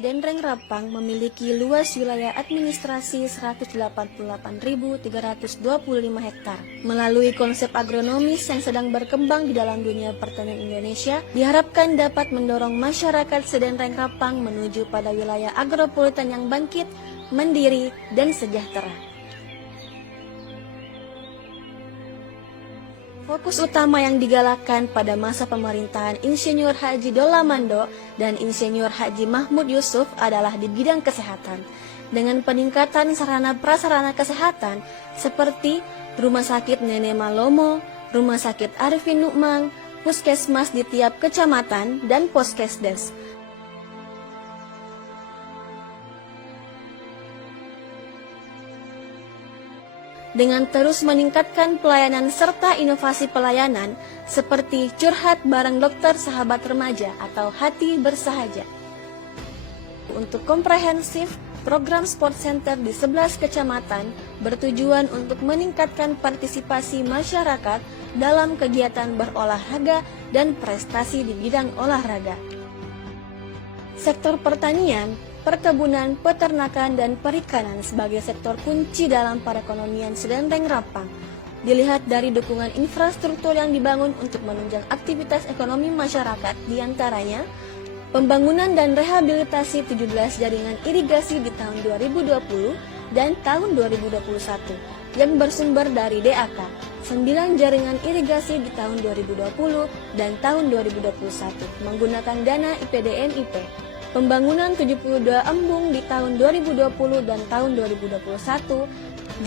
Sedenreng Rapang memiliki luas wilayah administrasi 188.325 hektar. Melalui konsep agronomis yang sedang berkembang di dalam dunia pertanian Indonesia, diharapkan dapat mendorong masyarakat Sedenreng Rapang menuju pada wilayah agropolitan yang bangkit, mandiri, dan sejahtera. Fokus utama yang digalakkan pada masa pemerintahan Insinyur Haji Dolla Mando dan Insinyur Haji Mahmud Yusuf adalah di bidang kesehatan, dengan peningkatan sarana prasarana kesehatan seperti Rumah Sakit Nenek Malomo, Rumah Sakit Arifin Nukmang, puskesmas di tiap kecamatan, dan poskesdes. Dengan terus meningkatkan pelayanan serta inovasi pelayanan seperti curhat bareng dokter sahabat remaja atau hati bersahaja. Untuk komprehensif, program sport center di 11 kecamatan bertujuan untuk meningkatkan partisipasi masyarakat dalam kegiatan berolahraga dan prestasi di bidang olahraga. Sektor pertanian, perkebunan, peternakan, dan perikanan sebagai sektor kunci dalam perekonomian Sedenreng Rapang. Dilihat dari dukungan infrastruktur yang dibangun untuk menunjang aktivitas ekonomi masyarakat, diantaranya pembangunan dan rehabilitasi 17 jaringan irigasi di tahun 2020 dan tahun 2021 yang bersumber dari DAK, 9 jaringan irigasi di tahun 2020 dan tahun 2021 menggunakan dana IPDN-IP. Pembangunan 72 embung di tahun 2020 dan tahun 2021,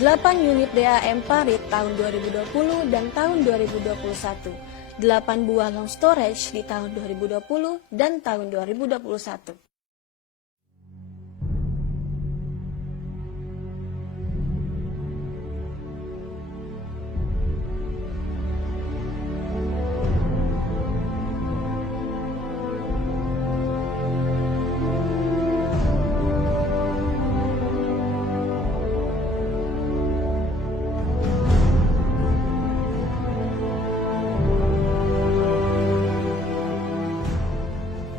8 unit DAM parit tahun 2020 dan tahun 2021, 8 buah long storage di tahun 2020 dan tahun 2021.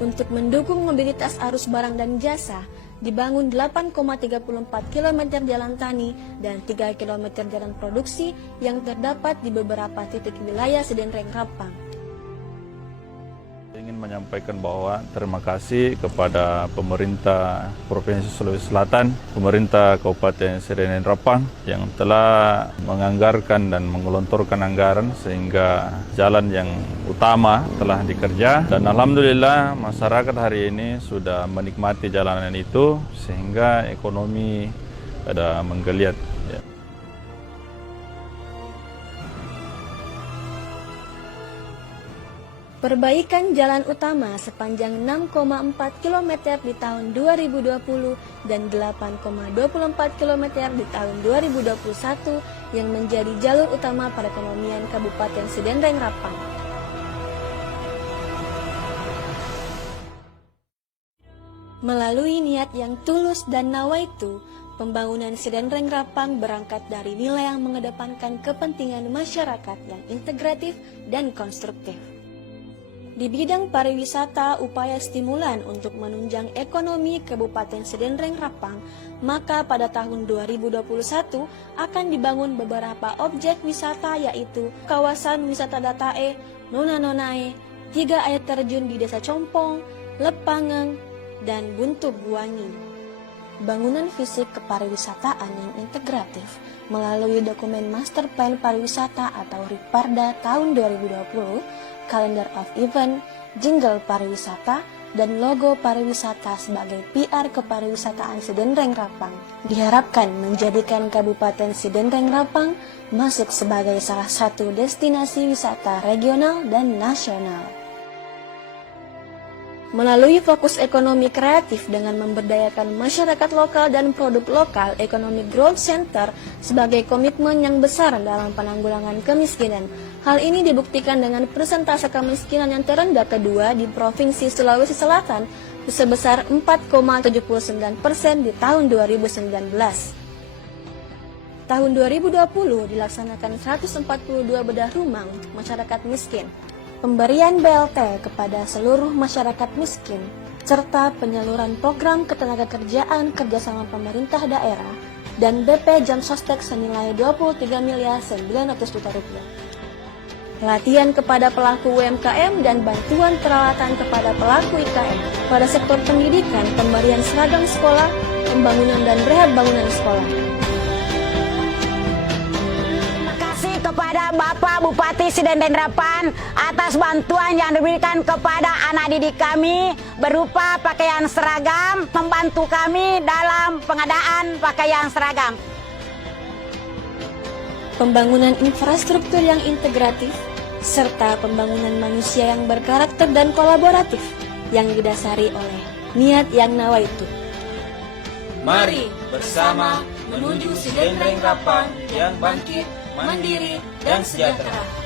Untuk mendukung mobilitas arus barang dan jasa, dibangun 8,34 km jalan tani dan 3 km jalan produksi yang terdapat di beberapa titik wilayah Sedenreng Rapang. Saya ingin menyampaikan bahwa terima kasih kepada pemerintah Provinsi Sulawesi Selatan, pemerintah Kabupaten Sedenreng Rapang yang telah menganggarkan dan menggelontorkan anggaran sehingga jalan yang utama telah dikerja, dan alhamdulillah masyarakat hari ini sudah menikmati jalanan itu sehingga ekonomi ada menggeliat. Perbaikan jalan utama sepanjang 6,4 km di tahun 2020 dan 8,24 km di tahun 2021 yang menjadi jalur utama perekonomian Kabupaten Sedenreng Rapang. Melalui niat yang tulus dan nawaitu, pembangunan Sedenreng Rapang berangkat dari nilai yang mengedepankan kepentingan masyarakat yang integratif dan konstruktif. Di bidang pariwisata, upaya stimulan untuk menunjang ekonomi Kabupaten Sedenreng Rapang, maka pada tahun 2021 akan dibangun beberapa objek wisata, yaitu kawasan wisata Datae, Nona Nonae, 3 air terjun di Desa Compong, Lepangeng, dan Buntu Buangi. Bangunan fisik kepariwisataan yang integratif melalui dokumen Master Plan Pariwisata atau RIPARDA tahun 2020, Calendar of Event, jingle pariwisata, dan logo pariwisata sebagai PR kepariwisataan Sedenreng Rapang diharapkan menjadikan Kabupaten Sedenreng Rapang masuk sebagai salah satu destinasi wisata regional dan nasional. Melalui fokus ekonomi kreatif dengan memberdayakan masyarakat lokal dan produk lokal, Economic Growth Center sebagai komitmen yang besar dalam penanggulangan kemiskinan. Hal ini dibuktikan dengan persentase kemiskinan yang terendah kedua di Provinsi Sulawesi Selatan sebesar 4,79% di tahun 2019. Tahun 2020 dilaksanakan 142 bedah rumah untuk masyarakat miskin. Pemberian BLT kepada seluruh masyarakat miskin, serta penyaluran program ketenagakerjaan kerjasama pemerintah daerah dan BP Jam Sostek senilai Rp23.900.000. Pelatihan kepada pelaku UMKM dan bantuan peralatan kepada pelaku IKM pada sektor pendidikan, pemberian seragam sekolah, pembangunan dan rehab bangunan sekolah. Kepada Bapak Bupati Sedenden Rapan atas bantuan yang diberikan kepada anak didik kami berupa pakaian seragam, membantu kami dalam pengadaan pakaian seragam. Pembangunan infrastruktur yang integratif, serta pembangunan manusia yang berkarakter dan kolaboratif yang didasari oleh niat yang nawaitu. Mari bersama menuju Sedendeng Rapan yang bangkit, mandiri, dan sejahtera.